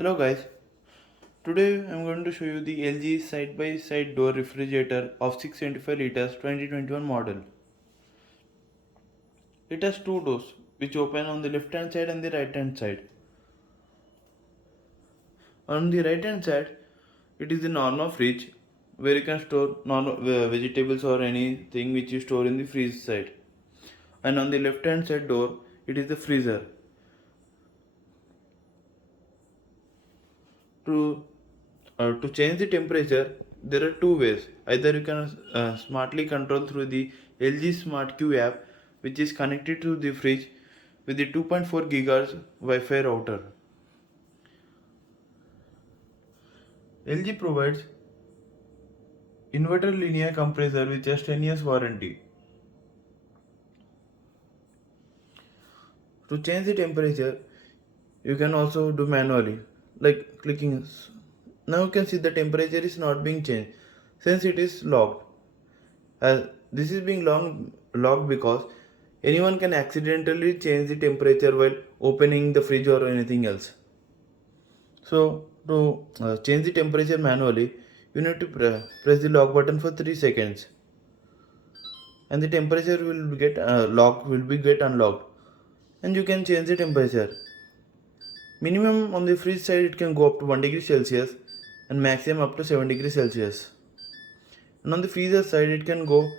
Hello guys, today I'm going to show you the LG side by side door refrigerator of 675 liters 2021 model. It has two doors which open on the left hand side and the right hand side. On the right hand side it is the normal fridge where you can store normal vegetables or anything which you store in the freeze side. And on the left hand side door it is the freezer. To to change the temperature, there are two ways. Either you can smartly control through the LG Smart Q app, which is connected to the fridge with the 2.4 GHz Wi-Fi router. LG provides inverter linear compressor with just 10 years warranty. To change the temperature, you can also do manually, like clicking. Now you can see the temperature is not being changed since it is locked. This is being locked because anyone can accidentally change the temperature while opening the fridge or anything else. So to change the temperature manually, you need to press the lock button for 3 seconds, and the temperature will get locked will be get unlocked, and you can change the temperature. Minimum on the fridge side it can go up to 1 degree Celsius and maximum up to 7 degrees Celsius. And on the freezer side it can go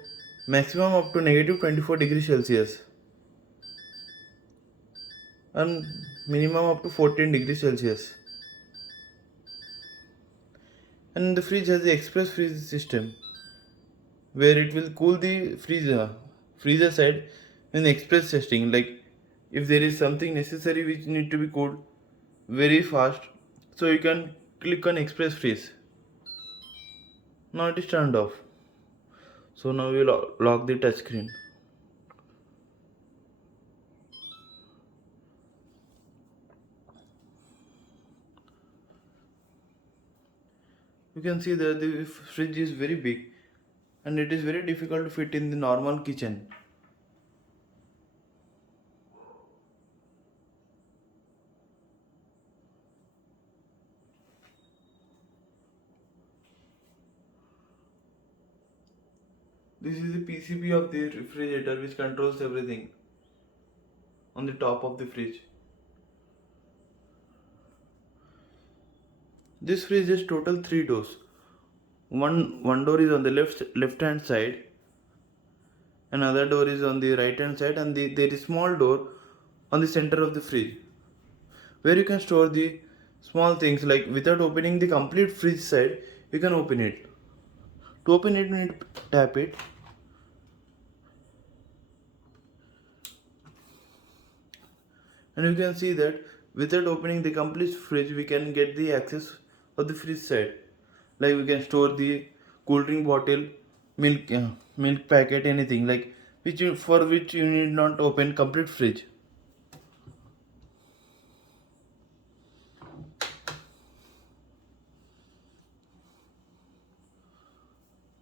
maximum up to negative 24 degrees Celsius and minimum up to 14 degrees Celsius. And the fridge has the express freeze system where it will cool the freezer side in express testing, like if there is something necessary which need to be cooled very fast, so you can click on express freeze. Now it is turned off. So now we lock the touch screen. You can see that the fridge is very big and it is very difficult to fit in the normal kitchen. This is the PCB of the refrigerator which controls everything on the top of the fridge. This fridge has total 3 doors. One door is on the left hand side, another door is on the right hand side, and there is small door on the center of the fridge where you can store the small things, like without opening the complete fridge side you can open it. To open it you need to tap it, and you can see that without opening the complete fridge we can get the access of the fridge side, like we can store the cool drink bottle, milk packet, anything like for which you need not open complete fridge.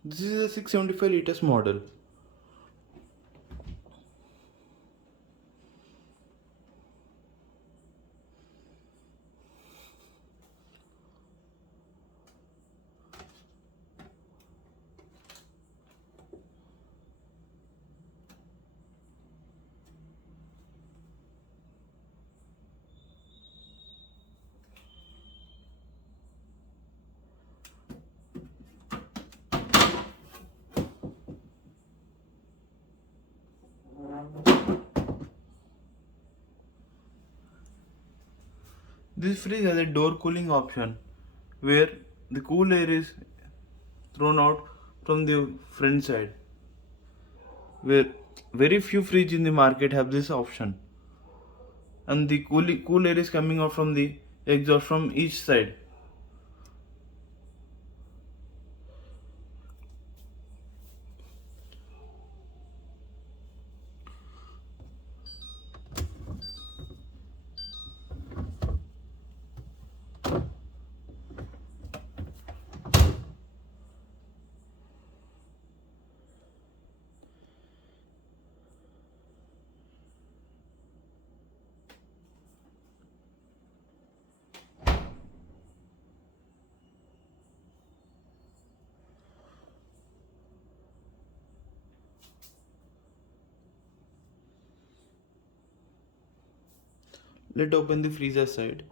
This is a 675 liters model. This fridge has a door cooling option where the cool air is thrown out from the front side, where very few fridge in the market have this option, and the cool air is coming out from the exhaust from each side. Let's open the freezer side.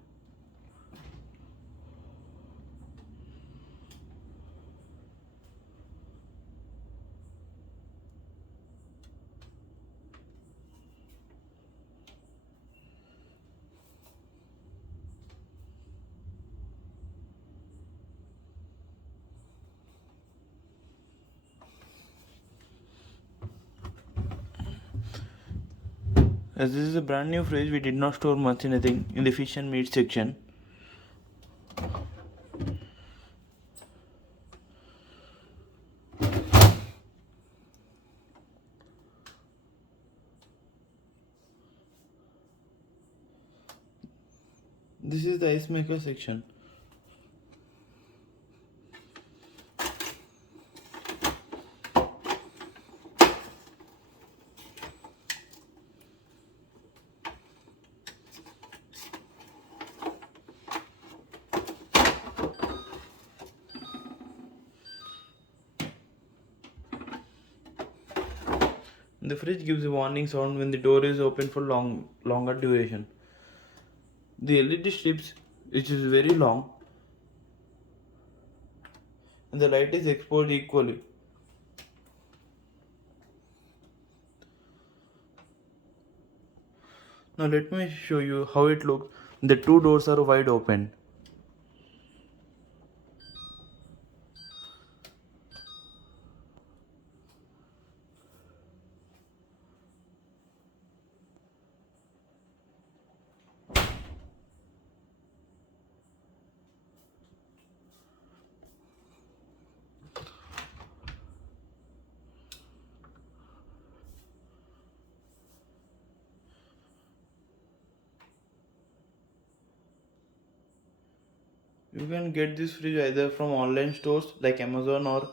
As this is a brand new fridge, we did not store much anything in the fish and meat section. This is the ice maker section. The fridge gives a warning sound when the door is open for longer duration. The LED strips, which is very long, and the light is exposed equally. Now let me show you how it looks. The two doors are wide open. You can get this fridge either from online stores like Amazon or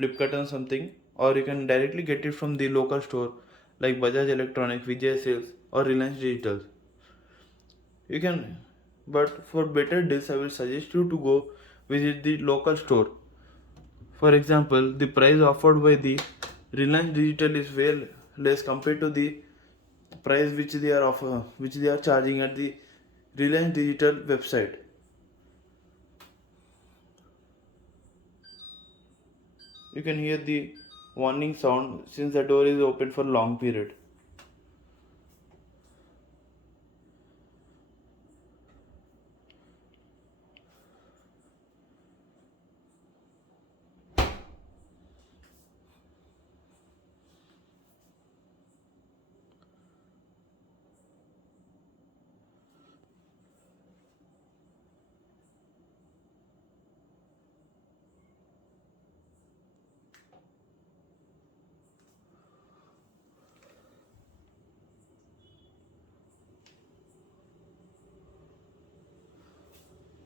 Flipkart or something, or you can directly get it from the local store like Bajaj Electronics, Vijay Sales, or Reliance Digital. You can, but for better deals, I will suggest you to go visit the local store. For example, the price offered by the Reliance Digital is well less compared to the price which they are charging at the Reliance Digital website. You can hear the warning sound since the door is open for long period.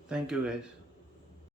Thank you guys.